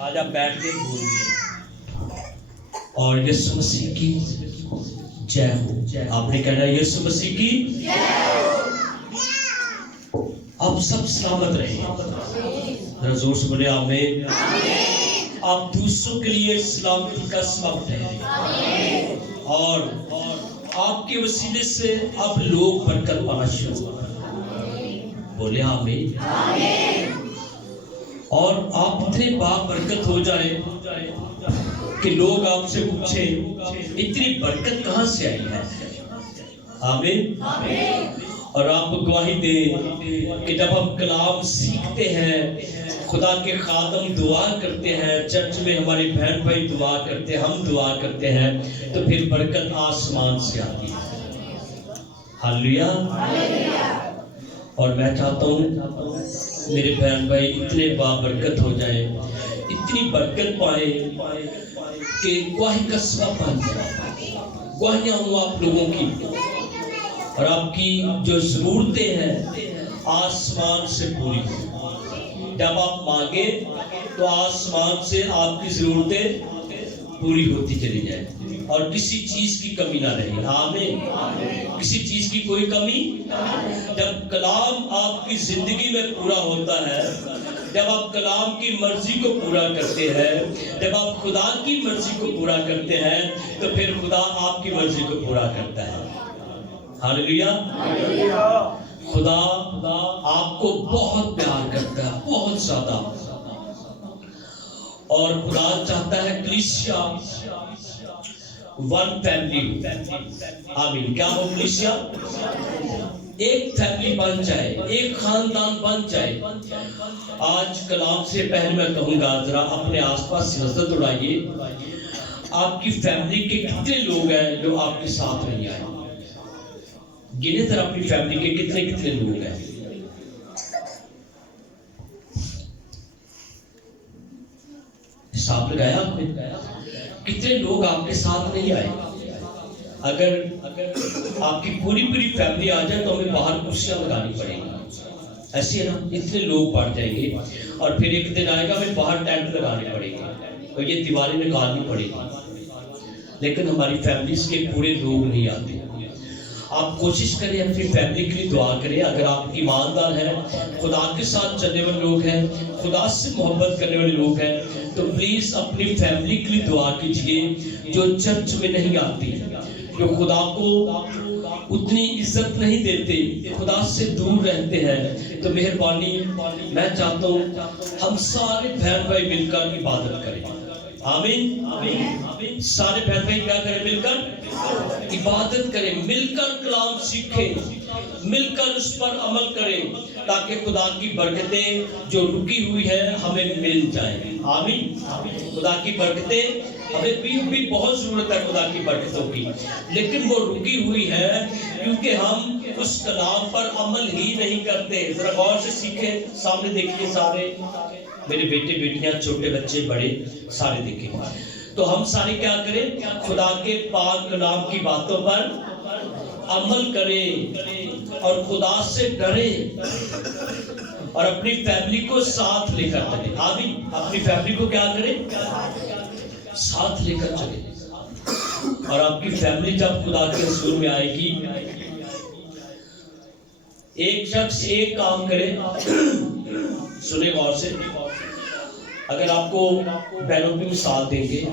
آج آپ بیٹھ کے بولیے اور یسوع مسیح کی جے ہو. آپ نے کہنا ہے یسوع مسیح کی جے ہو. آپ سب سلامت رہیں. ذرا زور سے بولے آمین. آپ دوسروں کے لیے سلامتی کا سبب ٹھہریں اور آپ کے وسیلے سے اب لوگ برکت پانا شروع ہو. بولے آمین. اور آپ اتنے برکت ہو جائیں کہ لوگ آپ سے پوچھیں اتنی برکت کہاں سے آئی ہے. آمین. اور آپ گواہی دیں کہ جب ہم کلام سیکھتے ہیں، خدا کے خادم دعا کرتے ہیں، چرچ میں ہمارے بہن بھائی دعا کرتے ہیں، ہم دعا کرتے ہیں، تو پھر برکت آسمان سے آتی ہے. ہاللویا. اور میں چاہتا ہوں میرے بہن بھائی اتنے بابرکت ہو جائیں، اتنی برکت پائیں کہ گواہی کا سبب بن جائے. گواہیاں ہوں آپ لوگوں کی اور آپ کی جو ضرورتیں ہیں آسمان سے پوری ہوں. جب آپ مانگیں تو آسمان سے آپ کی ضرورتیں پوری ہوتی چلی جائیں اور کسی چیز کی کمی نہ رہے. آمین. کسی چیز کی کوئی کمی. جب کلام آپ کی زندگی میں پورا ہوتا ہے، جب آپ کلام کی مرضی کو پورا کرتے ہیں، جب آپ خدا کی مرضی کو پورا کرتے ہیں، تو پھر خدا آپ کی مرضی کو پورا کرتا ہے. ہاللویا. خدا آپ کو بہت پیار کرتا ہے، بہت زیادہ. اور خدا چاہتا ہے کلیسیا ون فیملی. آمین. کیا ہو کلیسیا؟ ایک فیملی بن جائے، ایک خاندان بن جائے. آج کلام سے پہلے میں کہوں گا ذرا اپنے آس پاس نظر دوڑائیے. آپ کی فیملی کے کتنے لوگ ہیں جو آپ کے ساتھ نہیں آئے؟ گنے ذرا اپنی فیملی کے کتنے لوگ ہیں. حساب لگایا آپ نے؟ کتنے لوگ آپ کے ساتھ نہیں آئے؟ اگر آپ کی پوری فیملی آ جائے تو ہمیں باہر کرسیاں لگانی پڑیں گی. ایسے ہے نا، اتنے لوگ بڑھ جائیں گے اور پھر ایک دن آئے گا ہمیں باہر ٹینٹ لگانے پڑیں گے اور یہ دیواریں نکالنی پڑے گی. لیکن ہماری فیملیز کے پورے لوگ نہیں آتے. آپ کوشش کریں اپنی فیملی کے لیے دعا کریں. اگر آپ ایماندار ہیں، خدا کے ساتھ چلنے والے لوگ ہیں، خدا سے محبت کرنے والے لوگ ہیں، تو پلیز اپنی فیملی کے لیے دعا کیجئے جو چرچ میں نہیں آتی، جو خدا کو اتنی عزت نہیں دیتے، خدا سے دور رہتے ہیں. تو مہربانی میں چاہتا ہوں ہم سارے بہن بھائی مل کر عبادت کریں. آمین. سارے بہن بھائی کیا کریں؟ مل کر عبادت کریں، مل کر کلام سیکھیں، مل کر اس پر عمل کریں تاکہ خدا کی برکتیں جو رکی ہوئی ہیں ہمیں مل جائیں. آمین. خدا کی برکتیں ہمیں بھی بہت ضرورت ہے خدا کی برکتوں کی، لیکن وہ رکی ہوئی ہے کیونکہ ہم اس کلام پر عمل ہی نہیں کرتے. ذرا غور سے سیکھیں. سامنے دیکھیے سارے میرے بیٹے بیٹیاں، چھوٹے بچے بڑے سارے دیکھیں. تو ہم سارے کیا کریں؟ خدا کے پاک کلام کی باتوں پر عمل کریں اور خدا سے ڈریں اور اپنی فیملی کو ساتھ لے کر چلیں. آمین. اپنی فیملی کو کیا کریں؟ ساتھ لے کر چلیں. اور آپ کی فیملی جب خدا کے حضور میں آئے گی، ایک شخص ایک کام کرے. سنیں غور سے. اگر آپ کو بہنوں کی مثال دیں گے،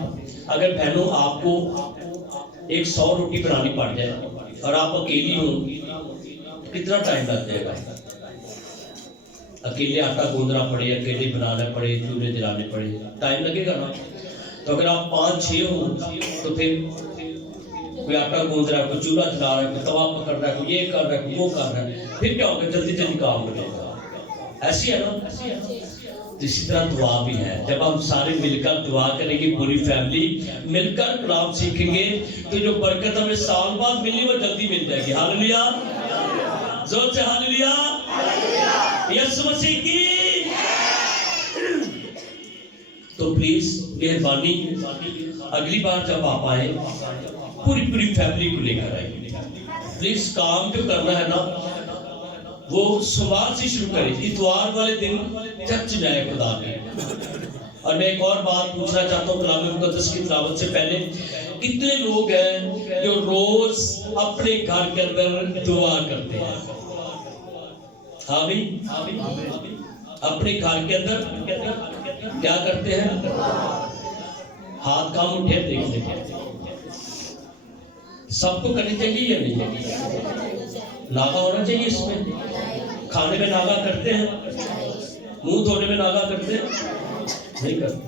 اگر بہنوں آپ کو 100 روٹی بنانی پڑ جائے اور آپ اکیلی ہو، کتنا ٹائم لگ جائے گا؟ اکیلے آٹا گوندنا پڑے، اکیلے بنانا پڑے، چولہے جلانے پڑے، ٹائم لگے گا نا. تو اگر آپ 5-6 ہوں تو پھر کوئی آٹا گوند رہا ہے، کوئی چولہا جلا رہا ہے، کوئی توا پکڑ رہا ہے، کوئی یہ کر رہا ہے، کوئی وہ کر رہا ہے، پھر کیا ہوگا؟ جلدی کام ہو جائے گا. ایسی ہے نا. اسی طرح دعا بھی ہے. جب ہم سارے مل کر دعا کریں گے، پوری فیملی مل کر کلام سیکھیں گے، تو جو برکت ہمیں سال بعد ملنی وہ جلدی مل جائے گی. ہاللویا. زور سے ہاللویا. یسوع مسیح کی. تو پلیز مہربانی اگلی بار جب آپ آئیں پوری فیملی کو لے کر آئیں. پلیز کام جو کرنا ہے نا وہ سوموار سے شروع کریں. اتوار والے دن چرچ جائے خدا کے اور میں ایک اور بات پوچھنا چاہتا ہوں کلام مقدس کی تلاوت سے پہلے، کتنے لوگ ہیں جو روز اپنے گھر کے اندر دعا کرتے ہیں؟ آمین۔ اپنے گھر کے اندر کیا کرتے ہیں؟ ہاتھ کام اٹھے دیکھ لیں، سب کو کرنی چاہیے یا نہیں؟ ناغا ہونا چاہیے اس میں؟ کھانے میں ناغا کرتے ہیں؟ منہ دھونے میں ناغا کرتے ہیں؟ نہیں کرتے۔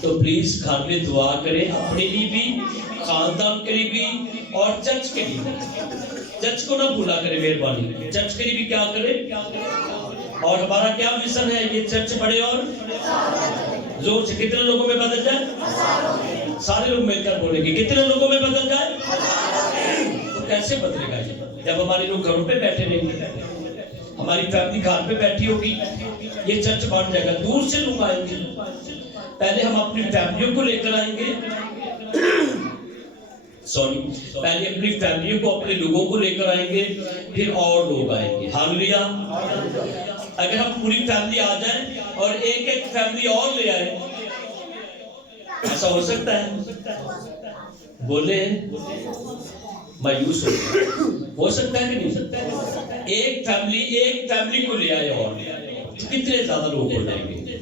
تو پلیز گھر میں دعا کریں، اپنے لیے بھی، خاندان کے لیے بھی، اور چرچ کے لیے۔ چرچ کو نہ بھولا کرے، مہربانی، چرچ کے لیے بھی کیا کرے۔ اور ہمارا کیا مشن ہے؟ یہ چرچ بڑے اور زور سے کتنے لوگوں میں بدل جائے؟ سارے لوگ مل کر بولیں گے کتنے لوگوں میں بدل جائے؟ تو کیسے بدلے گا یہ؟ جب ہمارے لوگ گھروں پہ بیٹھے رہیں گے، ہماری فیملی گھر پہ بیٹھی ہوگی، یہ چرچ بڑھ جائے گا، دور سے لوگ آئیں گے۔ پہلے ہم اپنی فیملیوں کو لے کر آئیں گے، پہلے اپنی فیملیوں کو، اپنے لوگوں کو لے کر آئیں گے، پھر اور لوگ آئیں گے۔ ہاللویا۔ اگر ہم پوری فیملی آ جائیں اور ایک ایک فیملی اور لے آئیں، ایسا ہو سکتا ہے؟ بولے مایوس ہو سکتا ہے کہ نہیں؟ ایک فیملی کو لے آئے اور کتنے زیادہ لوگ ہو جائیں گے۔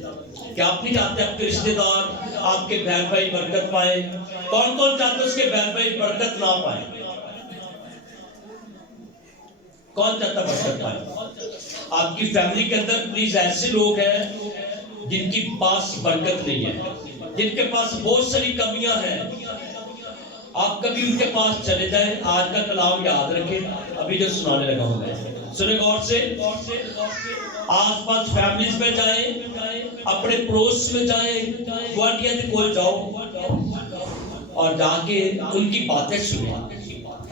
کیا آپ نہیں چاہتے آپ کے رشتے دار، آپ کے بہن بھائی برکت پائیں؟ کون کون چاہتے اس کے بہن بھائی برکت نہ پائیں؟ کون چاہتا برکت پائیں؟ آپ کی فیملی کے اندر پلیز ایسے لوگ ہیں جن کی پاس برکت نہیں ہے، جن کے پاس بہت ساری کمیاں ہیں۔ آپ کبھی ان کے پاس چلے جائیں، آج کا کلام یاد رکھیں، ابھی جو سنانے لگا ہوں میں، سنیں غور سے۔ آس پاس فیملیز میں جائیں، اپنے پڑوس میں جائیں، گوانڈیا کے کول جاؤ اور جا کے ان کی باتیں سنیں۔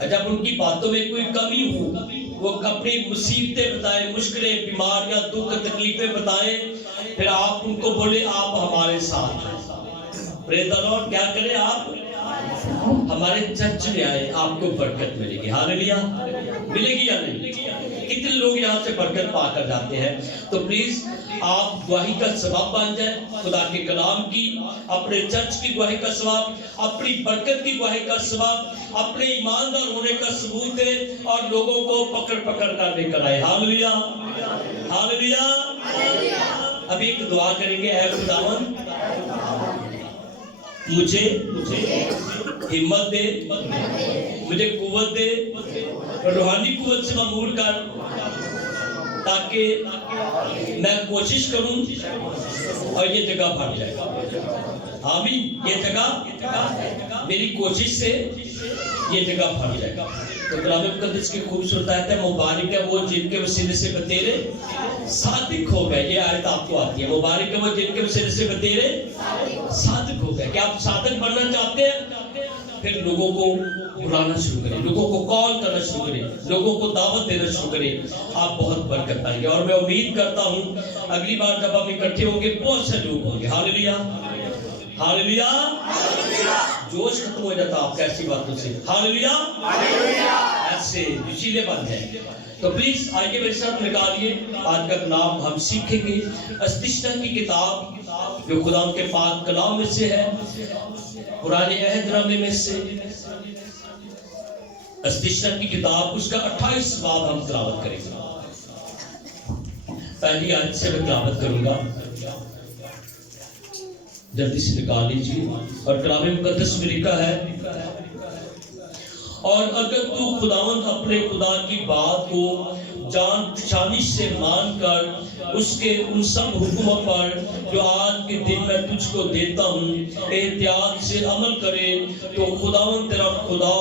جب ان کی باتوں میں کوئی کمی ہو، وہ اپنی مصیبتیں بتائیں، مشکلیں، بیماریاں، دکھ، تکلیفیں بتائیں، پھر آپ ان کو بولے آپ ہمارے ساتھ ہیں۔ پریز دی لارڈ۔ کیا کریں؟ آپ ہمارے چرچ میں آئے، آپ کو برکت ملے گی۔ ہاللویا۔ ملے گی یا نہیں؟ کتنے لوگ یہاں سے برکت پا کر جاتے ہیں؟ تو پلیز آپ گواہی کا سبب بن جائیں، خدا کے کلام کی، اپنے چرچ کی گواہی کا سبب، اپنی برکت کی گواہی کا سبب، اپنے ایماندار ہونے کا ثبوت دے، اور لوگوں کو پکڑ پکڑ کر لے کر آئے۔ Hallelujah, hallelujah. اب ایک دعا کریں گے، اے خداوند مجھے ہمت دے، مجھے قوت دے، روحانی قوت سے معمور کر، تاکہ میں کوشش کروں اور یہ جگہ بھر جائے۔ آمین۔ یہ جگہ میری کوشش سے یہ جگہ بھر جائے گا۔ تو کلام مقدس کی خوبصورت آیت ہے، مبارک ہے وہ جن کے وسیلے سے بتیرے صادق ہو گئے۔ یہ آیت آپ کو آتی ہے، مبارک ہے وہ جن کے وسیلے سے بتیرے صادق ہو گئے۔ کیا آپ صادق بننا چاہتے ہیں؟ پھر لوگوں کو بلانا شروع کریں، لوگوں کو کال کرنا شروع کریں، لوگوں کو دعوت دینا شروع کریں، آپ بہت برکت پائیں گے۔ اور میں امید کرتا ہوں اگلی بار جب ہم اکٹھے ہوں گے بہت سے لوگ ہوں گے۔ Hallelujah, hallelujah. جوش ختم ہو جاتا آپ کیسی باتوں سے۔ ہاللویا، ایسے جوشیلے بن جائیں۔ تو پلیز آئیے میرے ساتھ نکالیے، آج کا کلام ہم سیکھیں گے استشنا کی کتاب، جو خدا کے پاک کلام میں سے ہے، پرانے عہد نامے میں سے، استشنا کی کتاب، اس کا 28 باب ہم تلاوت کریں گے۔ پہلی آیت سے میں تلاوت کروں گا، جلدی سے نکال لیجیے۔ اور کلام مقدس میں لکھا ہے، اور اگر تو خداوند اپنے خدا کی بات کو جان پہچانی سے مان کر اس کے ان سب حکموں پر جو آج کے دن میں تجھ کو دیتا ہوں احتیاط سے عمل کرے، تو خداوند تیرا خدا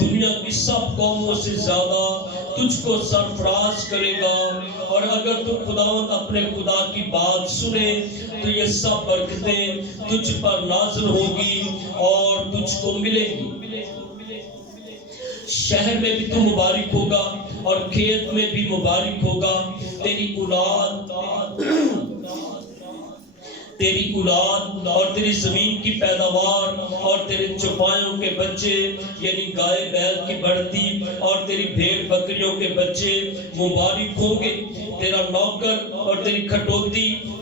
دنیا کی سب قوموں سے زیادہ تجھ کو سرفراز کرے گا۔ اور اگر تو خداوند اپنے خدا کی بات سنے تو یہ سب برکتیں تجھ پر نازل ہوگی اور تجھ کو ملے گی۔ شہر میں بھی تو مبارک ہوگا اور کھیت میں بھی مبارک ہوگا۔ تیری اولاد اور تیری زمین کی پیداوار اور تیرے چوپایوں کے بچے، یعنی گائے بیل کی بڑھتی اور تیری بھیڑ بکریوں کے بچے مبارک ہوں گے۔ تیرا نوکر اور تیری کھٹوتی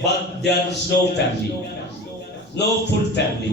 but there is no family, no full family।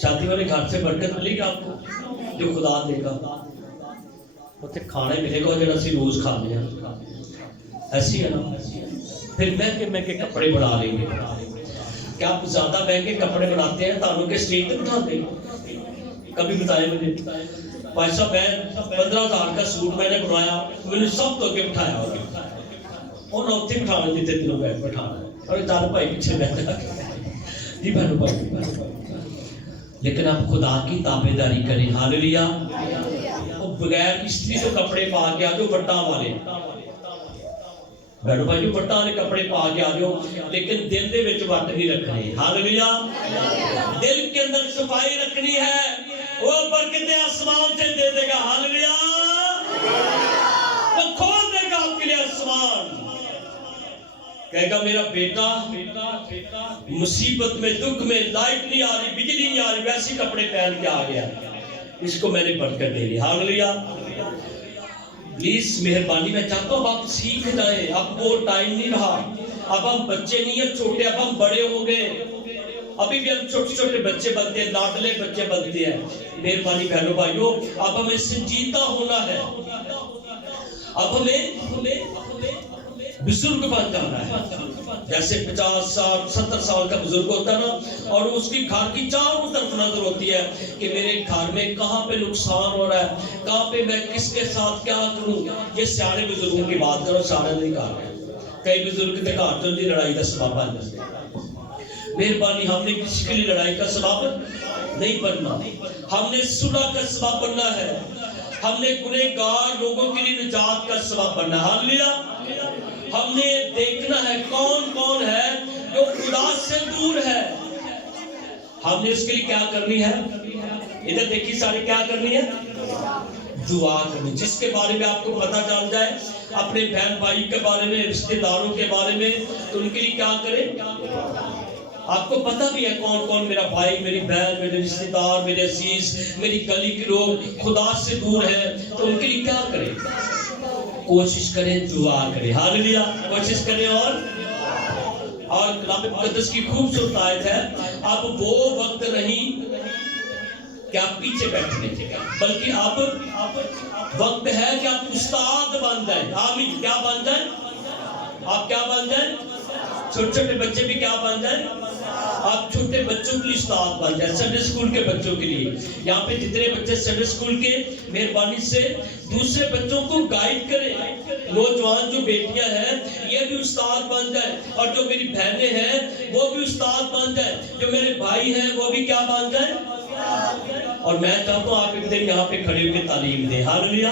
شادی والے گھر سے برکت ملے گی آپ کو جو خدا دے گا. اتنے کھانا ملے گا جو اسی روز کھانے ہیں. ایسی ہے نا. پھر مہنگے مہنگے کپڑے بنا لیں گے. کیا آپ زیادہ مہنگے کپڑے بناتے ہیں تعلق کے اسٹیج پہ بٹھاتے ہیں؟ کبھی بتائے مجھے. بھائی صاحب میں 15,000 کا سوٹ میں نے بنوایا, میں نے سب تو کے بٹھایا ہوگا اور نوتے بٹھانے دیتے دنوں بیٹھ بٹھانا اور چار بھائی پیچھے بیٹھا جی بہنوں بھائی. لیکن آپ خدا کی تابع داری کریں. ہاللویا. بغیر استری تو کپڑے پا کے آ جاؤ بٹا والے بہنوں بھائی بٹا والے کپڑے پا کے آ جاؤ, لیکن دل دے وچ وٹ نہیں رکھنے. ہاللویا. دل کے اندر صفائی رکھنی ہے. وہ برکتیں آسمان سے دے دے گا. ہاللویا. وہ کھول دے گا آپ کے لیے آسمان. کہے گا میرا بیٹا مصیبت میں دکھ میں لائٹ نہیں آ رہی بجلی نہیں آ رہی ویسے کپڑے پہن کے آ گیا, اس کو میں نے برکت دے دی. ہاللویا. پلیز مہربانی میں چاہتا ہوں آپ سیکھ جائیں. اب وہ ٹائم نہیں رہا. اب ہم بچے نہیں ہیں چھوٹے, اب ہم بڑے ہو گئے. ابھی بھی ہم چھوٹے چھوٹے بچے بنتے ہیں, لاڈلے بچے بنتے ہیں. مہربانی بہنوں بھائیوں اب ہمیں سنجیدہ ہونا ہے. اب ہمیں بزرگ بن جانا ہے. جیسے 50 سال 70 سال کا بزرگ ہوتا ہے نا, اور اس کی گھر کی چاروں طرف نظر ہوتی ہے کہ میرے گھر میں کہاں پہ نقصان ہو رہا ہے, کہاں پہ میں کس کے ساتھ کیا کروں. یہ سیانے بزرگوں کی بات کرو, سارے نہیں کہا رہے. کئی بزرگ کے گھر تو لڑائی کا سبب بن جاتے ہیں. مہربانی ہم نے کسی کے لیے لڑائی کا سبب نہیں بننا. ہم نے صلح کا سبب بننا ہے. ہم نے گنہگار لوگوں کے لیے نجات کا سبب بننا ہے. ہاللویا. ہم نے دیکھنا ہے کون کون ہے جو خدا سے دور ہے. ہم نے اس کے لیے کیا کرنی ہے. ادھر دیکھیے سارے کیا کرنی ہے. دعا کرنی. جس کے بارے میں آپ کو پتہ چل جائے اپنے بہن بھائی کے بارے میں, رشتہ داروں کے بارے میں, تو ان کے لیے کیا کریں. آپ کو پتہ بھی ہے کون کون میرا بھائی میری بہن میرے رشتہ دار میرے عزیز میری گلی کے لوگ خدا سے دور ہیں, تو ان کے لیے کیا کریں. کوشش کریں دعا کریں. ہاللویا. کوشش کریں. اور کلام مقدس کی خوبصورت آیت ہے, اب وہ وقت نہیں کہ آپ پیچھے بیٹھنے, بلکہ اب وقت ہے کہ آپ استاد بن جائیں. آمین. کیا بن جائیں. آپ کیا بن جائیں. چھوٹے چھوٹے بچے بھی کیا بن جائیں. آپ چھوٹے بچوں کے لیے استاد بن جائیں. سنڈے اسکول کے بچوں کے لیے یہاں پہ جتنے بچے سنڈے اسکول کے, مہربانی سے دوسرے بچوں کو گائیڈ کریں. نوجوان جو بیٹیاں ہیں یہ بھی استاد بن جائیں, اور جو میری بہنیں ہیں وہ بھی استاد بن جائیں, جو میرے بھائی ہیں وہ بھی کیا بن جائیں. اور میں چاہتا ہوں آپ ایک دن یہاں پہ کھڑے ہو کے تعلیم دیں. ہاللویا.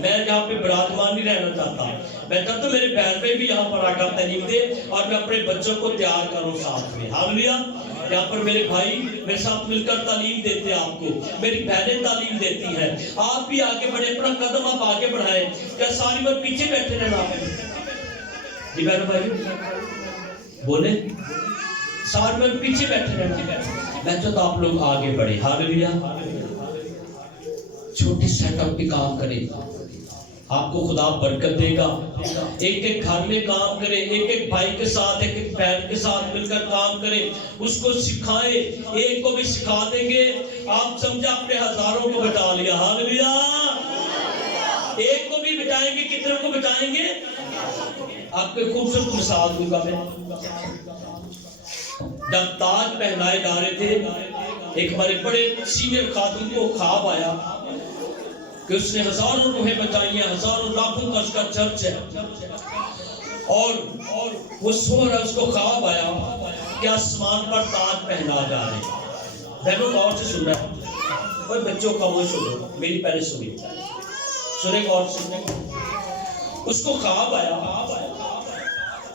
میں یہاں پہ براجمان نہیں رہنا چاہتا. میں چاہتا ہوں میرے بہن پہ بھی یہاں پر آ کر تعلیم دے, اور میں اپنے بچوں کو تیار کروں ساتھ میں. ہاللویا. یہاں پر میرے بھائی میرے ساتھ مل کر تعلیم دیتے ہیں آپ کو, میری بہنیں تعلیم دیتی ہیں. آپ بھی آگے بڑھیں, اپنا قدم آپ آگے بڑھائیں. کیا ساری بار پیچھے بیٹھے رہنا ہے. جی بہنوں بھائی بولے ساری بار پیچھے بیٹھے رہنا. میں چاہتا ہوں آپ لوگ آگے بڑھیں. ہاللویا. چھوٹی سیٹ اپ پہ کام کریں, آپ کو خدا برکت دے گا. ایک ایک گھر میں کام کریں, ایک ایک بھائی کے ساتھ ایک ایک بہن کے ساتھ مل کر کام کریں, اس کو سکھائیں. ایک کو بھی سکھا دیں گے آپ سمجھا اپنے ہزاروں کو بچا لیا. ہاللویا. ایک کو بھی بچائیں گے کتنے کو بچائیں گے. آپ کو خوبصورت مثال دوں گا میں. جب تاج پہنائے جا رہے تھے, ایک ہمارے بڑے سینئر خاتون کو خواب آیا کہ اس نے ہزاروں روحیں بچائی ہیں, ہزاروں لاکھوں کا اس کا چرچ ہے, اور وہ سو رہا, اس کو خواب آیا کہ آسمان پر تاج پہنا جا رہے ہیں. بہنوں غور سے سن رہا ہے, اور بچوں کا وہ سنو, میری پہلے سنی سنے غور سے. اس کو خواب آیا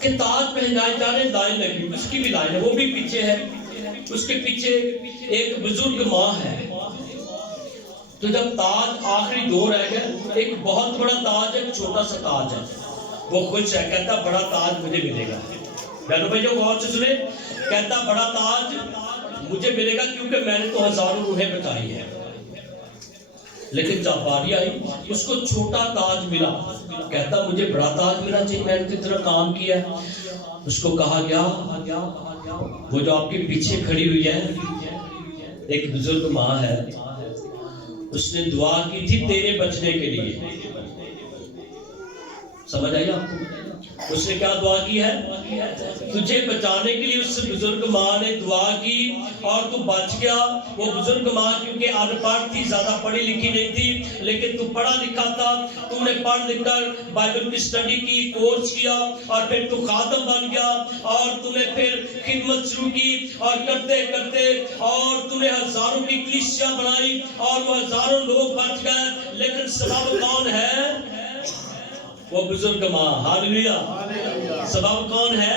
کہ تاج پہنائے جا رہے ہیں, لائن لگی, اس کی بھی لائن ہے, وہ بھی پیچھے ہے, اس کے پیچھے ایک بزرگ ماں ہے. تو جب تاج آخری دو رہ گئے, ایک بہت بڑا تاج ہے, ایک چھوٹا سا تاج ہے, وہ خوش ہے, کہتا بڑا تاج مجھے ملے گا. بہنوں بھائیوں غور سے سنیں, کہتا بڑا تاج مجھے ملے گا کیونکہ میں نے تو ہزاروں روحیں بچائی ہیں. لیکن جب باری آئی اس کو چھوٹا تاج ملا, کہتا مجھے بڑا تاج ملا چاہیے, میں نے اتنا کام کیا. اس کو کہا گیا وہ جو آپ کے پیچھے کھڑی ہوئی ہے ایک بزرگ ماں ہے، اس نے دعا کی تھی تیرے بچنے کے لیے. سمجھ آئی آپ کو؟ اس نے کیا دعا کی ہے؟ تجھے بچانے کے لیے اس بزرگ ماں نے دعا کی اور تو بچ گیا. وہ بزرگ ماں کیونکہ ان پڑھ تھی، زیادہ پڑھی لکھی نہیں تھی، لیکن تو پڑھا لکھا تھا. تو نے پڑھ لکھ کر بائبل کی سٹڈی کی، کورس کیا، اور پھر تو خادم بن گیا، اور تو نے پھر خدمت شروع کی، اور کرتے کرتے اور تو نے ہزاروں کی کلیسیا بنائی، اور وہ ہزاروں لوگ بچ گئے. لیکن سبب کون ہے؟ وہ بزرگ ماں. ہاللیلویہ. سبب کون ہے؟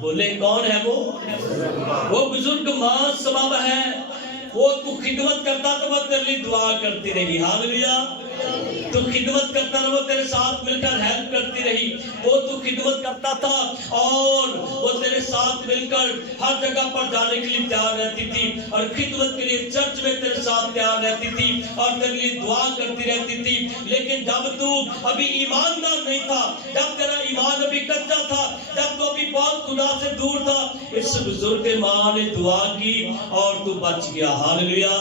بولے کون ہے وہ بزرگ ماں سبب ہے. وہ تو خدمت کرتا تو وہ تیرے لیے دعا کرتی رہی. ہاللیلویہ. تو خدمت کرتا رہا، وہ تیرے ساتھ مل کر ہیلپ کرتی رہی. وہ تو خدمت کرتا تھا اور وہ تیرے ساتھ مل کر ہر جگہ پر جانے کے لیے تیار رہتی تھی، اور خدمت کے لیے چرچ میں تیرے ساتھ تیار رہتی تھی، اور تیرے لیے دعا کرتی رہتی تھی. لیکن جب تو ابھی ایماندار نہیں تھا، جب تیرا ایمان ابھی کچا تھا، جب تو ابھی بہت خدا سے دور تھا، اس بزرگ ماں نے دعا کی اور تو بچ گیا. ہاللیلویہ.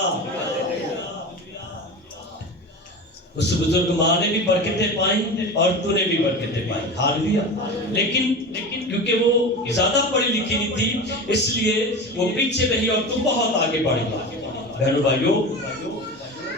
اس بزرگ ماں نے بھی برکتیں پائیں اور تو نے بھی برکتیں پائیں. ہاللیلویہ. لیکن کیونکہ وہ زیادہ پڑھی لکھی نہیں تھی، اس لیے وہ پیچھے رہی اور تو بہت آگے بڑھ گئی. بہنوں بھائیوں،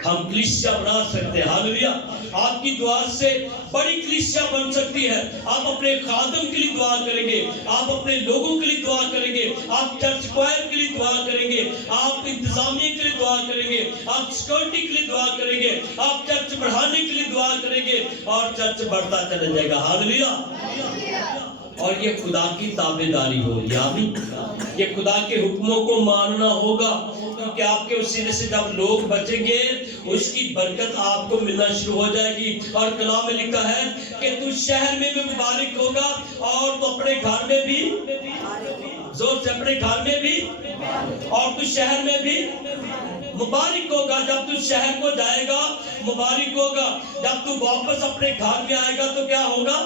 ہم کلیسیا بنا سکتے ہیں. ہاللیلویہ. آپ کی دعا سے بڑی کلیسیا بن سکتی ہے. آپ اپنے خادم کے لیے دعا کریں گے، آپ اپنے لوگوں کے لیے دعا کریں گے، آپ چرچ کوائر کے لیے دعا کریں گے، آپ انتظامیہ کے لیے دعا کریں گے، آپ سیکورٹی کے لیے دعا کریں گے، آپ چرچ بڑھانے کے لیے دعا کریں گے، اور چرچ بڑھتا چلا جائے گا. ہاللیلویہ. اور یہ خدا کی تابعداری ہوگی. آمین. یہ خدا کے حکموں کو ماننا ہوگا، کیونکہ آپ کے وسیلے سے جب لوگ بچیں گے، اس کی برکت آپ کو ملنا شروع ہو جائے گی. اور کلام میں لکھا ہے کہ تو شہر میں بھی مبارک ہوگا، اور تو اپنے گھر میں بھی، زور سے اپنے گھر میں بھی، اور تو شہر میں بھی مبارک ہوگا. جب تو شہر کو جائے گا مبارک ہوگا، جب تو واپس اپنے گھر میں آئے گا تو کیا ہوگا؟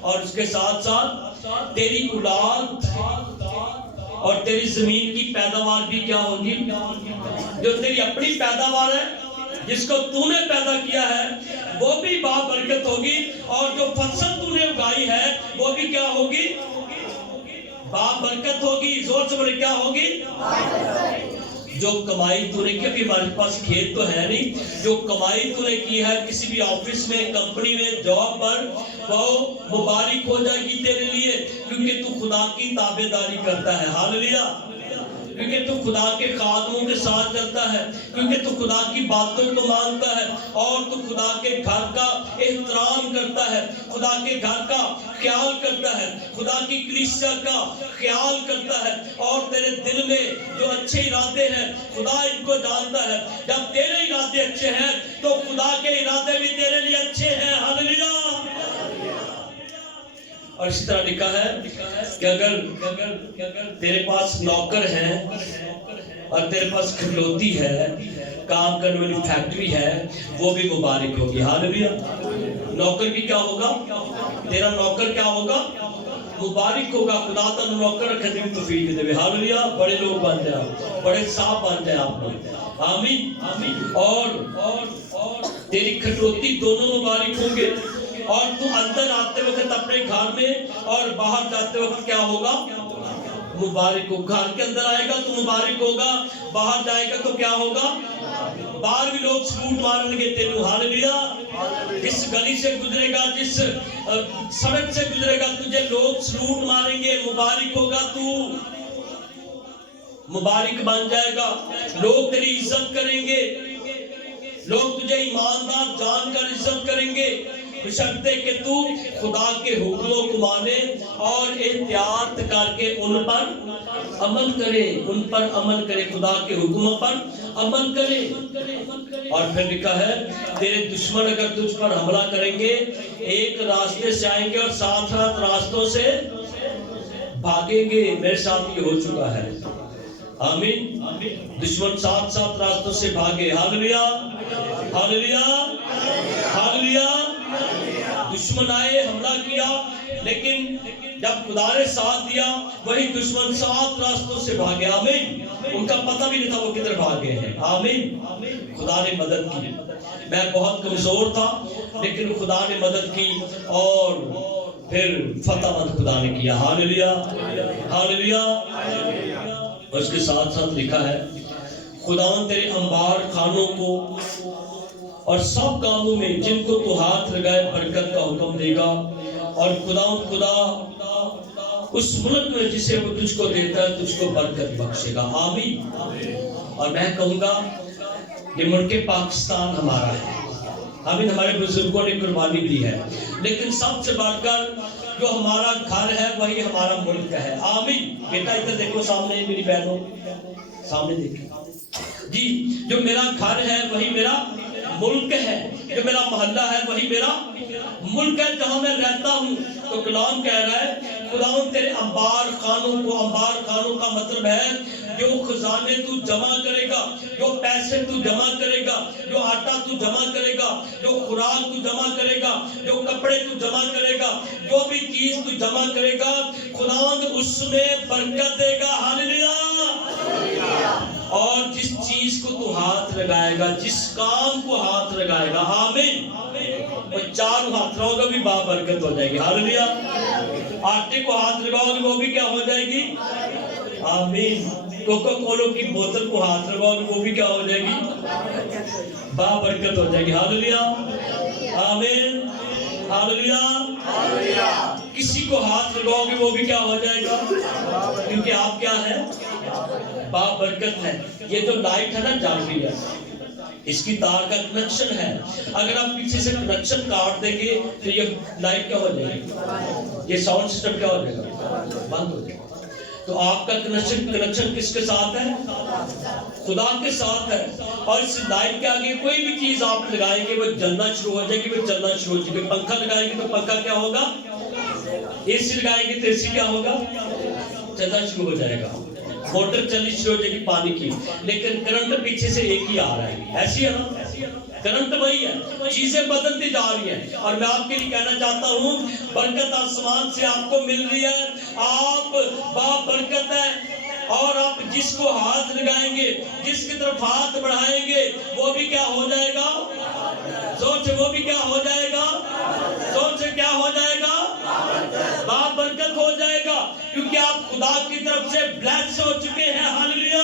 اور اس کے ساتھ ساتھ تیری اولاد اور تیری زمین کی پیداوار بھی کیا ہوگی؟ جو تیری اپنی پیداوار ہے، جس کو تو نے پیدا کیا ہے، وہ بھی بابرکت ہوگی. اور جو فصل تو نے اگائی ہے وہ بھی کیا ہوگی؟ بابرکت ہوگی. زور سے بولے کیا ہوگی؟ جو کمائی تو نے کی، ابھی ہمارے پاس کھیت تو ہے نہیں، جو کمائی تو نے کی ہے کسی بھی آفس میں، کمپنی میں، جاب پر، وہ مبارک ہو جائے گی تیرے لیے، کیونکہ تو خدا کی تابعداری کرتا ہے. ہاللیلویہ. کیونکہ تو خدا کے خادموں کے ساتھ چلتا ہے، کیونکہ تو خدا کی باتوں کو مانتا ہے، اور تو خدا کے گھر کا احترام کرتا ہے، خدا کے گھر کا خیال کرتا ہے، خدا کی کلیسیا کا خیال کرتا ہے. اور تیرے دل میں جو اچھے ارادے ہیں خدا ان کو جانتا ہے. جب تیرے ارادے اچھے ہیں تو خدا کے ارادے بھی تیرے لیے اچھے ہیں. ہاللیلویہ. اور اسی طرح لکھا ہے کہ اگر تیرے پاس نوکر ہیں اور تیرے پاس کھلوتی ہے، کام کرنے والی فیکٹری ہے، وہ بھی مبارک ہوگی. ہاللیلویہ. نوکر بھی کیا ہوگا؟ تیرا نوکر کیا ہوگا؟ مبارک ہوگا. خدا تعالیٰ نوکر رکھنے کی توفیق دے. ہاللیلویہ. بڑے لوگ بن جائیں، بڑے صاحب بن جائیں آپ لوگ. آمین. اور تیری کھلوتی دونوں مبارک ہوں گے. اور تو اندر آتے وقت اپنے گھر میں اور باہر جاتے وقت کیا ہوگا؟ مبارک ہو. گھر کے اندر آئے گا تو مبارک ہوگا، باہر جائے گا تو کیا ہوگا؟ باہر بھی لوگ سلوٹ ماریں گے تیرے. ہاللیلویہ. جس گلی سے گزرے گا، جس سڑک سے گزرے گا، تجھے لوگ سلوٹ ماریں گے. مبارک ہوگا، تو مبارک بن جائے گا. لوگ تیری عزت کریں گے، لوگ تجھے ایماندار جان کر عزت کریں گے، بشرطے کہ تو خدا کے حکموں کو مانے اور احتیاط کر کے ان پر عمل کرے. ان پر عمل کرے، خدا کے حکموں پر عمل کرے. اور پھر لکھا ہے تیرے دشمن اگر تجھ پر حملہ کریں گے، ایک راستے سے آئیں گے اور 7 راستوں سے بھاگیں گے. میرے ساتھ یہ ہو چکا ہے. آمین. دشمن 7 راستوں سے بھاگے. ہاللیلویہ. ہاللیلویہ. ہاللیلویہ. دشمن آئے، حملہ کیا، لیکن جب خدا نے ساتھ دیا وہی دشمن 7 راستوں سے بھاگے. آمین. ان کا پتہ بھی نہیں تھا وہ کدھر بھاگے ہیں. آمین. خدا نے مدد کی. میں بہت کمزور تھا لیکن خدا نے مدد کی اور پھر فتح مند خدا نے کیا. Hallelujah hallelujah. اس کے ساتھ ساتھ لکھا ہے خداوند تیرے انبار خانوں کو اور سب کاموں میں جن کو تو ہاتھ لگائے برکت کا حکم دے گا. اور خداوند خدا اس ملک میں جسے وہ تجھ کو دیتا ہے تجھ کو برکت بخشے گا. آمین. اور میں کہوں گا یہ ملک پاکستان ہمارا ہے. آمین. ہمارے بزرگوں نے قربانی دی ہے لیکن سب سے بڑھ کر جو ہمارا گھر ہے وہی ہمارا ملک ہے. آمین. بیٹا ادھر دیکھو سامنے میری بہنوں سامنے دیکھیں جی. جو میرا گھر ہے وہی میرا ملک ہے. جو میرا محلہ ہے وہی میرا ملک ہے جہاں میں رہتا ہوں. تو کلام کہہ رہا ہے خداوند تیرے انبار خانوں کو. انبار خانوں کا مطلب ہے جو خزانے تو جمع کرے گا, جو پیسے تو جمع کرے گا, جو آٹا تو جمع کرے گا, جو خوراک تو جمع کرے گا, جو کپڑے تو جمع کرے گا, جو بھی چیز تو جمع کرے گا خداوند اس میں برکت دے گا. ہاللویا. اور جس چیز کو تو ہاتھ لگائے گا, جس کام کو ہاتھ لگائے گا, آمین, وہ چاروں ہاتھ لگاؤ گا بھی بابرکت ہو جائے گی. ہاللویا. آٹے کو ہاتھ لگاؤ گے وہ بھی کیا ہو جائے گی, آمین. کوکا کولو کی بوتل کو ہاتھ لگاؤ گے وہ بھی کیا ہو جائے گی, بابرکت ہو جائے گی. ہاللویا آمین ہاللویا. کسی کو ہاتھ لگاؤ گے وہ بھی کیا ہو جائے گا کیونکہ آپ کیا ہے, بابرکت ہے. یہ جو لائٹ ہے نا جل رہی ہے اس کی تار کا کنیکشن ہے. اگر آپ پیچھے سے کنیکشن کاٹ دیں گے تو یہ لائٹ کیا ہو جائے گی, یہ ساؤنڈ سسٹم کیا ہو جائے گا, بند ہو جائے گا. تو آپ کا کنیکشن کس کے ساتھ ہے, خدا کے ساتھ ہے. اور اس لائٹ کے آگے کوئی بھی چیز آپ لگائیں گے وہ جلنا شروع ہو جائے گی, وہ جلنا شروع ہو جائے گی. پنکھا لگائیں گے تو پنکھا کیا ہوگا, اے سی لگائیں گے تو اے سی کیا ہوگا, چلنا شروع ہو جائے گا. موٹر چلنی شروع ہو جائے گی پانی کی, لیکن کرنٹ پیچھے سے ایک ہی آ رہا ہے. ایسی ہے نا, کرنٹ وہی ہے, چیزیں بدلتی جا رہی ہیں. اور میں آپ کے لیے کہنا چاہتا ہوں برکت آسمان سے آپ کو مل رہی ہے, آپ بابرکت ہے. اور آپ جس کو ہاتھ لگائیں گے, جس کی طرف ہاتھ بڑھائیں گے وہ بھی کیا ہو جائے گا, زور سے وہ بھی کیا ہو جائے گا, زور سے کیا ہو جائے گا, بابرکت ہو جائے گا. کیونکہ آپ خدا کی طرف سے بلیس ہو چکے ہیں. ہاللویا.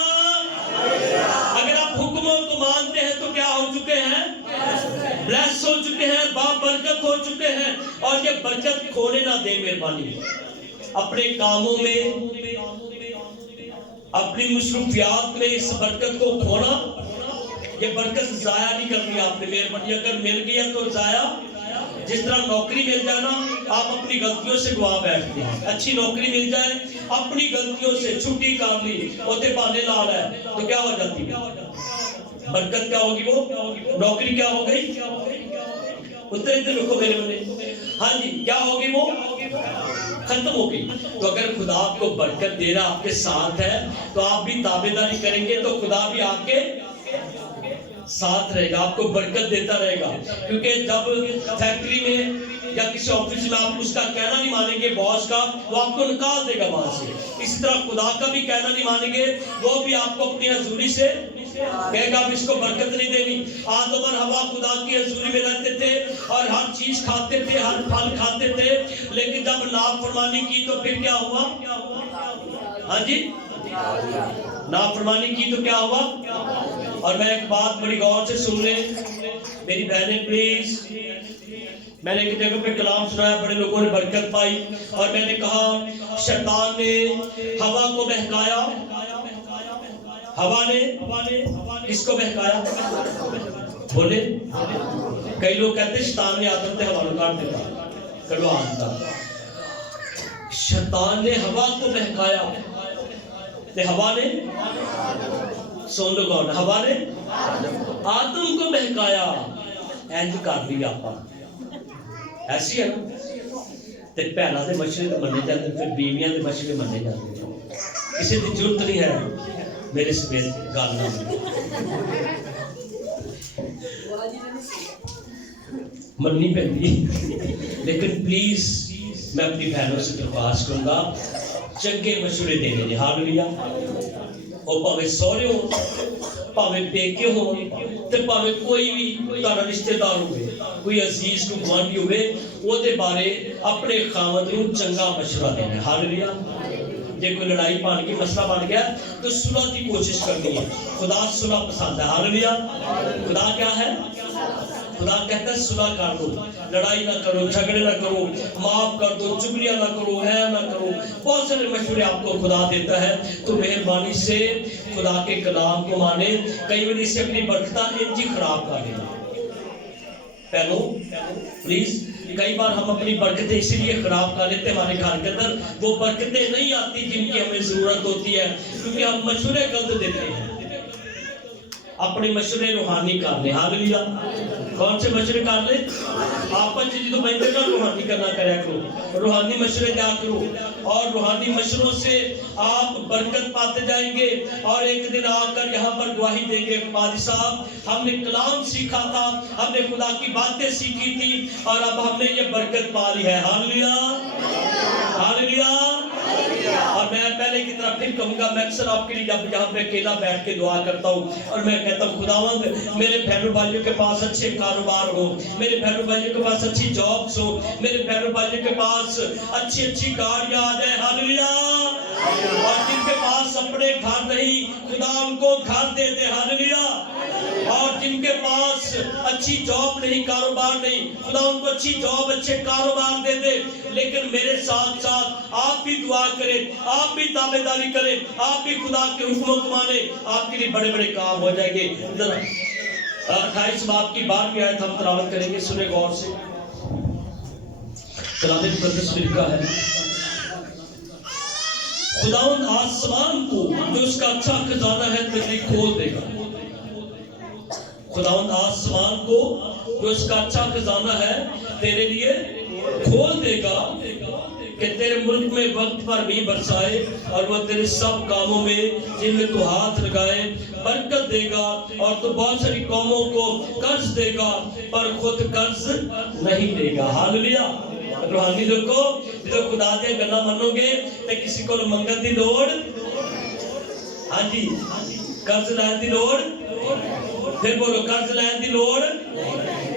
اگر آپ حکموں کو مانتے ہیں تو کیا ہو چکے ہیں, بلیس ہو چکے ہیں, بابرکت ہو چکے ہیں. اور یہ برکت کھونے نہ دے مہربانی. اپنے کاموں میں, اپنی مصروفیات میں اس برکت کو کھونا, یہ برکت ضائع نہیں کرنی آپ نے مہربانی. اگر مل گیا تو ضائع, جس طرح نوکری مل جائے نا آپ اپنی غلطیوں سے گوا بیٹھتے ہیں. اچھی نوکری مل جائے اپنی غلطیوں سے چھٹی کر لی ہوتے بہانے لا رہا ہے تو کیا ہو جاتی ہے, برکت کیا ہوگی, وہ نوکری کیا ہو گئی, اتنے رکھو میرے بنے, ہاں جی کیا ہوگی, وہ ختم ہو گئی. تو اگر خدا آپ کو برکت دے رہا آپ کے ساتھ ہے تو آپ بھی تابعداری کریں گے تو خدا بھی آپ کے ساتھ رہے گا, آپ کو برکت دیتا رہے گا. کیونکہ جب فیکٹری میں یا کسی آفس میں آپ اس کا کہنا نہیں مانیں گے باس کا, وہ آپ کو نکال دے گا وہاں سے. اسی طرح خدا کا بھی کہنا نہیں مانیں گے وہ بھی آپ کو اپنی حضوری سے کہے گا اب اس کو برکت نہیں دینی. آدم اور حوا خدا کی حضوری میں رہتے تھے اور ہر چیز کھاتے تھے, ہر پھل کھاتے تھے, لیکن جب نافرمانی کی تو پھر کیا ہوا, ہاں جی نافرمانی کی تو کیا ہوا. اور میں ایک بات بڑی غور سے سن لیں میری بہنیں پلیز. میں نے ایک جگہ پہ کلام سنایا, بڑے لوگوں نے برکت پائی, اور میں نے کہا شیطان نے ہوا کو بہکایا. ہوا نے کس کو بہکایا, بولے. کئی لوگ کہتے شیطان نے آدم تے ہوا کو کاٹ دیتا, کرو آتا. شیطان نے ہوا کو بہکایا تے ہوا نے, سن لو کون, ہوا نے آدم کو بہکایا. اینج کر دیا آپ ایسی ہے نا, تے پہلا دے مشورے تو منے جاتے, پھر بیویاں دے مشورے منے جاتے. کسی کی ضرورت نہیں ہے میرے سمیت گل نہ مننی پہنی, لیکن پلیز میں اپنی بہنوں سے درخواست کروں گا چنگے مشورے دینے دے. ہاللویا. اور پاوے سورے ہو پاوے پیکے ہو تے پاوے کوئی بھی تارا رشتہ دار ہوئے کوئی عزیز کو گوانڈی ہوئے وہ دے بارے اپنے خاوند نوں چنگا مشورہ دینا. ہاللویا. جے کوئی لڑائی بن گئی مسئلہ بن گیا تو صلح کی کوشش کرنی ہے. خدا صلح پسند ہے. ہاللویا. خدا کیا ہے؟ خدا کہتا ہے صلح کر دو, لڑائی نہ کرو, جھگڑے نہ کرو, معاف کر دو, چگلیاں نہ کرو, ہے نہ کرو. بہت سارے مشورے آپ کو خدا دیتا ہے. تو مہربانی سے خدا کے کلام کو مانے. کئی بار اسے اپنی برکتیں انجی خراب کر دیں. پہلو پلیز کئی بار ہم اپنی برکتیں اسی لیے خراب کر لیتے ہیں ہمارے گھر کے اندر وہ برکتیں نہیں آتی جن کی ہمیں ضرورت ہوتی ہے کیونکہ ہم مشورے غلط دیتے ہیں. اپنے مشورے روحانی کر لیں. ہاللویا. کون سے مشورے کر لیں؟ آپس جی تو بندے کا روحانی کرنا کریا کرو, روحانی مشورے دیا کرو اور روحانی مشوروں سے آپ برکت پاتے جائیں گے اور ایک دن آ کر یہاں پر گواہی دیں گے قاضی صاحب ہم نے کلام سیکھا تھا, ہم نے خدا کی باتیں سیکھی تھی اور اب ہم نے یہ برکت پا لی ہے. ہاللویا. ہاللویا. اور میں پہلے کی طرح پھر کہوں گا, میں اکثر آپ کے لیے جب یہاں پہ اکیلا بیٹھ کے دعا کرتا ہوں اور میں کہتا ہوں خداوند میرے بہنوں بھائیوں کے پاس اچھے کاروبار ہو, میرے بہنوں بھائیوں کے پاس اچھی جابس ہو, میرے بہنوں بھائیوں کے پاس اچھی گاڑیاں آ جائیں. ہاللویا. اور جن کے پاس اپنے گھر نہیں خدا ان کو گھر دے دے. ہاللویا. اور جن کے پاس اچھی جاب نہیں, کاروبار نہیں, خدا ان کو اچھی جاب اچھے کاروبار دے دے. لیکن میرے ساتھ ساتھ آپ بھی دعا کریں, آپ بھی تابعداری کریں, آپ بھی خدا کے حکموں کو مانیں, آپ کے لیے بڑے بڑے کام ہو جائیں گے. 28 باب کی 12ویں آیت ہم تلاوت کریں گے, سنیں غور سے. کلام مقدس میں لکھا ہے خداوند آسمان کو جو اس کا اچھا خزانہ ہے تیری کھول دے گا. خداوند آسمان کو جو اس کا اچھا خزانہ ہے تیرے لیے کھول دے گا کہ تیرے ملک میں وقت پر بھی برسائے اور وہ تیرے سب کاموں میں جن میں تو ہاتھ لگائے برکت دے گا. اور تو بہت ساری قوموں کو قرض دے گا پر خود قرض نہیں دے گا. ہاللویا. روحانی لوگوں جب خدا دے گلا منو گے تو کسی کو منگت دی لوڑ, ہاں جی قرض لین دی لوڑ, پھر بولو قرض لین دی لوڑ,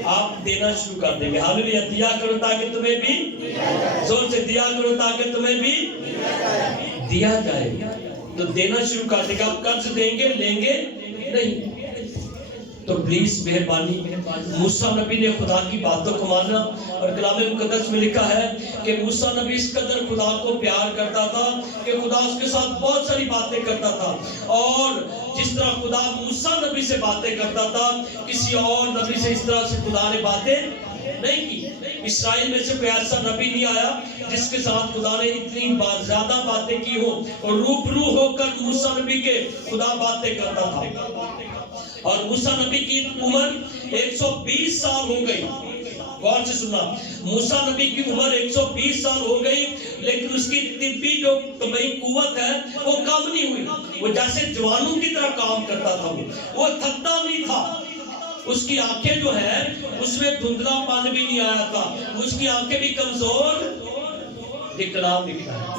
آپ دینا شروع کر دیں گے. ہاللویا. دیا کرو تاکہ تمہیں بھی, زور سے دیا کرو تاکہ تمہیں بھی دیا جائے. تو دینا شروع کر دے گا. آپ قرض دیں گے لیں گے نہیں. تو پلیز مہربانی, موسیٰ نبی نے خدا کی باتوں کو مانا اور کلام مقدس میں لکھا ہے کہ موسیٰ نبی اس قدر خدا کو پیار کرتا تھا کہ خدا اس کے ساتھ بہت ساری باتیں کرتا تھا. اور جس طرح خدا موسیٰ نبی سے باتیں کرتا تھا کسی اور نبی سے اس طرح سے خدا نے باتیں نہیں کی. اسرائیل میں سے کوئی ایسا نبی نہیں آیا جس کے ساتھ خدا نے اتنی زیادہ باتیں کی ہو اور روبرو ہو کر موسیٰ نبی کے خدا باتیں کرتا تھا. اور موسیٰ نبی کی عمر 120 سال ہو گئی. غور سے سننا, موسیٰ نبی کی عمر 120 سال ہو گئی لیکن اس کی طبی جو طبعی قوت ہے وہ کم نہیں ہوئی. وہ جیسے جوانوں کی طرح کام کرتا تھا, وہ تھکتا نہیں تھا. اس کی آنکھیں جو ہیں اس میں دھندلا پن بھی نہیں آیا تھا, اس کی آنکھیں بھی کمزور. یہ کلام لکھا ہے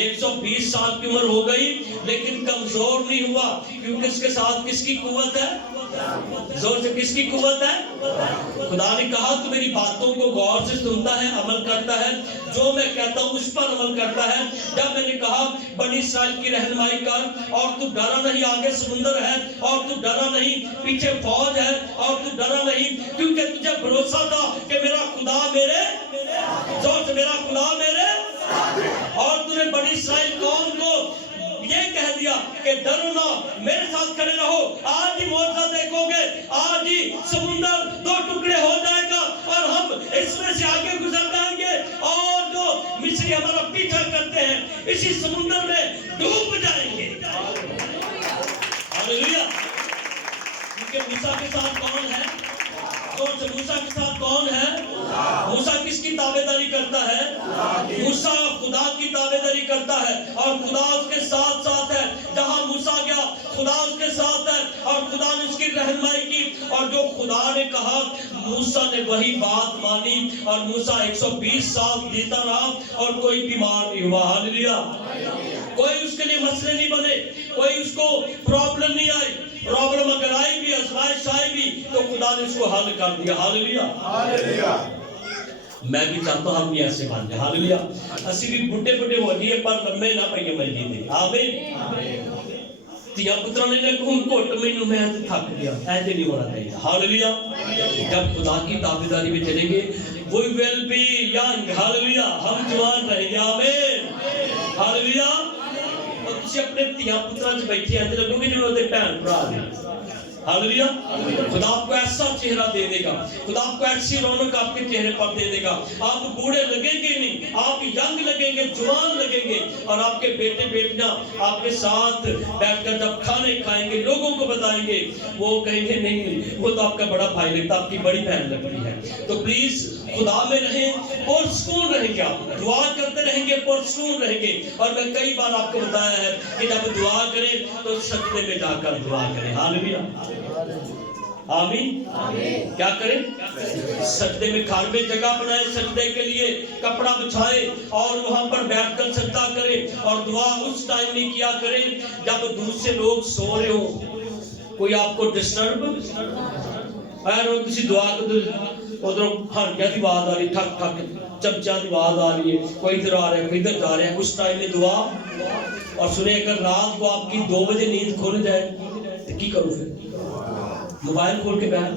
120 سال کی عمر ہو گئی لیکن کمزور نہیں ہوا کیونکہ اس کے ساتھ کس کی قوت ہے؟ زور سے کس کی قوت ہے؟ خدا نے کہا تو میری باتوں کو غور سے سنتا ہے, عمل کرتا ہے, جو میں کہتا ہوں اس پر عمل کرتا ہے. جب میں نے کہا بنی اسرائیل کی رہنمائی کر اور تو ڈرا نہیں, آگے سمندر ہے اور تو ڈرا نہیں, پیچھے فوج ہے اور تو ڈرا نہیں, کیونکہ تجھے بھروسہ تھا کہ میرا خدا میرے, زور سے میرا خدا میرے. اور تو نے بنی اسرائیل قوم کو یہ کہہ دیا کہ ڈرو نہ, میرے ساتھ کھڑے رہو. آج ہی معجزہ دیکھو گے, آج ہی سمندر 2 ٹکڑے ہو جائے گا اور ہم اس میں سے آگے گزر جائیں گے اور جو مصری ہمارا پیچھا کرتے ہیں اسی سمندر میں ڈوب جائیں گے. ہاللویا. کیونکہ موسیٰ کے ساتھ کون ہے؟ کون سے موسیٰ موسیٰ کے ساتھ کون ہے؟ موسیٰ کس کی تابعداری کرتا ہے؟ موسیٰ خدا کی تابعداری کرتا ہے اور خدا اس کے ساتھ ساتھ ہے. جہاں موسیٰ گیا خدا اس کے ساتھ ہے اور خدا نے اس کی رہنمائی کی اور جو خدا نے کہا موسیٰ نے وہی بات مانی اور موسیٰ 120 سال جیتا رہا اور کوئی بیمار نہیں ہوا. ہاللیلویا. کوئی اس کے لیے مسئلے نہیں بنے, کوئی اس کو پرابلم نہیں آئی. پرابلم اگر آئی بھی, آزمائش آئی بھی تو خدا نے اس کو حل کر دیا. ہاللیلویا. میں بھی چاہتا ہوں ہم بھی ایسے بن جائیں. ہاللیلویا. اسی بھی بڑھے بڑھے ہو جائے پر لمبے نہ پئیے مجھے دے. آمین. تیا پتروں نے کہوں کوٹ مینوں میں تھک گیا, ایسے نہیں ہونا چاہیے. ہاللیلویا. جب خدا کی تابعداری میں چلیں گے we will be young. ہاللیلویا. ہم جوان رہیں گے. آمین. ہاللیلویا. تسی اپنے تیا پتروں سے بیٹھے ہیں تو لگو گے جو دے بہن بھرا نے. ہاللیلویا. خدا آپ کو ایسا چہرہ دے دے گا, خدا آپ کو ایسی رونق آپ کے چہرے پر دے دے گا. آپ بوڑھے لگیں گے نہیں, آپ ینگ لگیں گے, جوان لگیں گے اور آپ کے بیٹے بیٹیاں آپ کے ساتھ بیٹھ کر جب کھانے کھائیں گے لوگوں کو بتائیں گے وہ کہیں گے نہیں وہ تو آپ کا بڑا بھائی لگتا, آپ کی بڑی بہن لگتی ہے. تو پلیز خدا میں رہیں, پرسکون رہیں گے, آپ دعا کرتے رہیں گے, پرسکون رہیں گے. اور میں کئی بار آپ کو بتایا ہے کہ جب دعا کریں تو سجدے میں جا کر دعا کریں. ہاللیلویا. آمین. کیا کریں؟ سجدے میں گھر میں جگہ بنائیں, سجدے کے لیے کپڑا بچھائیں اور وہاں پر بیٹھ کر سجدہ کریں. اور دعا اس ٹائم میں کیا کریں جب دوسرے لوگ سو رہے ہوں, کوئی آپ کو ڈسٹرب اور کسی دعا کو ادھر ہنڈیا کی آواز آ رہی, ٹھک ٹھک چمچہ کی آواز آ رہی ہے, کوئی ادھر آ رہا ہے کوئی ادھر جا رہا ہے, اس ٹائم میں دعا. اور سنیں اگر رات کو آپ کی 2 بجے نیند کھل جائے تو کی کرو پھر؟ موبائل کھول کے بیٹھ,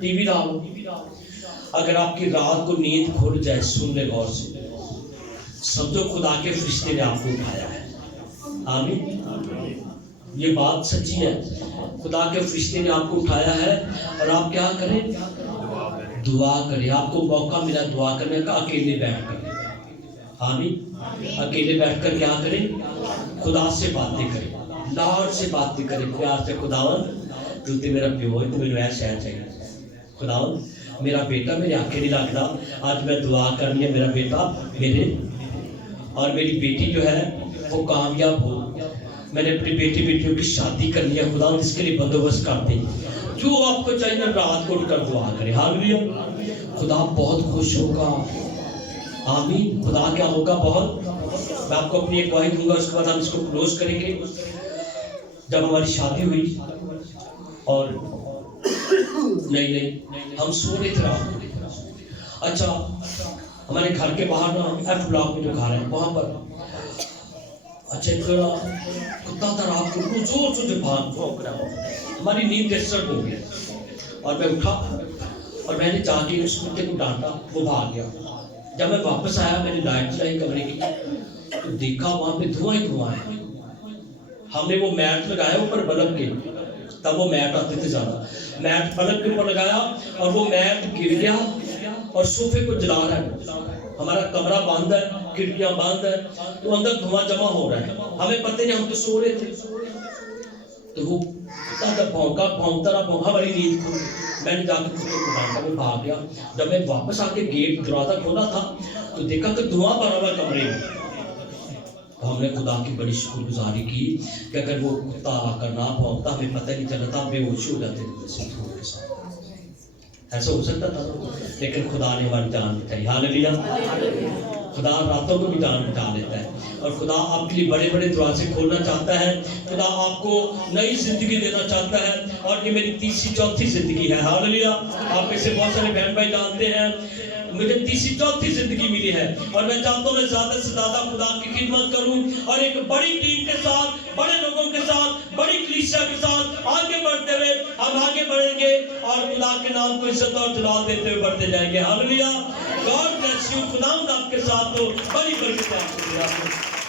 ٹی وی ڈالو. اگر آپ کی رات کو نیند کھل جائے, سن لے غور سے, سمجھو خدا کے فرشتے نے آپ کو اٹھایا ہے. آمین. یہ بات سچی ہے, خدا کے فرشتے نے آپ کو اٹھایا ہے. اور آپ کیا کریں؟ دعا کریں. آپ کو موقع ملا دعا کرنے کا, اکیلے بیٹھ کر. آمین. اکیلے بیٹھ کر کیا کریں؟ خدا سے باتیں کریں, لاڈ سے باتیں کریں, پیار سے. خداوند تو میرا پیو ہے, تو میرے ایسا شہر چاہیے. خداوند میرا بیٹا میرے آنکھیں نہیں لگتا, آج میں دعا کرنی ہے میرا بیٹا میرے اور میری بیٹی جو ہے وہ کامیاب ہو. میں نے اپنی بیٹی بیٹیوں کی شادی کرنی ہے. خداوند اس کے لیے بندوبست کر دیں. جو آپ کو چاہیے رات کو اٹھ کر دعا کریں. ہاللیلویا. خدا بہت خوش ہوگا. آمین. خدا کیا ہوگا بہت. میں آپ کو اپنی ایک گواہی دوں گا, اس کے بعد ہم اس کو کلوز کریں گے. جب ہماری شادی ہوئی اور نہیں ہم سو رہے تھے رات کو. اچھا ہمارے گھر کے باہر نا ایف بلاک میں جو گھر ہے وہاں پر اچھا کتا تھا رات کو زور سے بھونک رہا. ہماری نیند ڈسٹرب ہو گئی اور میں اٹھا اور میں نے جا کے اس کتے کو ڈانٹا, وہ بھاگ گیا. جب میں واپس آیا میں نے لائٹ چلائی کمرے کی تو دیکھا وہاں پہ دھواں ہی دھواں ہے. ہم نے وہ میٹ لگایا اوپر بلب کے, تب وہ میٹ آتے تھے زیادہ, میٹ بلب کے اوپر لگایا اور وہ میٹ گر گیا اور صوفے کو جلا رہا ہے. ہمارا کمرہ بند ہے, کھڑکیاں بند ہے, تو اندر دھواں جمع ہو رہا ہے. ہمیں پتہ نہیں, ہم تو سو رہے تھے. تو وہ بھونکتا رہا, ہماری نیند کھل. میں نے جا کے کتے کو ڈانٹا, وہ بھاگ گیا. جب میں واپس آ کے گیٹ دروازہ کھولا تھا تو دیکھا کہ دھواں بھرا ہوا کمرے میں. ہم نے خدا کی بڑی شکر گزاری کی کہ اگر وہ کتا آ کر نہ بھونکتا ہمیں پتہ نہیں چلتا, بے ہوش ہو جاتے تھے. ایسا ہو سکتا تھا, لیکن خدا نے ہماری جان بچائی. ہاللیلویا. خدا راتوں کو بھی جان بچا لیتا ہے اور خدا آپ کے لیے بڑے بڑے دروازے کھولنا چاہتا ہے. خدا آپ کو نئی زندگی دینا چاہتا ہے اور یہ میری تیسری چوتھی زندگی ہے. ہاللیلویا. آپ میں سے بہت سارے بہن بھائی جانتے ہیں مجھے تیسری چوتھی زندگی ملی ہے اور میں چاہتا ہوں میں زیادہ سے زیادہ خدا کی خدمت کروں اور ایک بڑی ٹیم کے ساتھ, بڑے لوگوں کے ساتھ, بڑی کلیسیا کے ساتھ آگے بڑھتے ہوئے ہم آگے بڑھیں گے اور خدا کے نام کو عزت اور جلال دیتے ہوئے بڑھتے جائیں گے. ہاللیلویا. God bless you. خدا آپ کے ساتھ ہو, بڑی برکت آپ کو.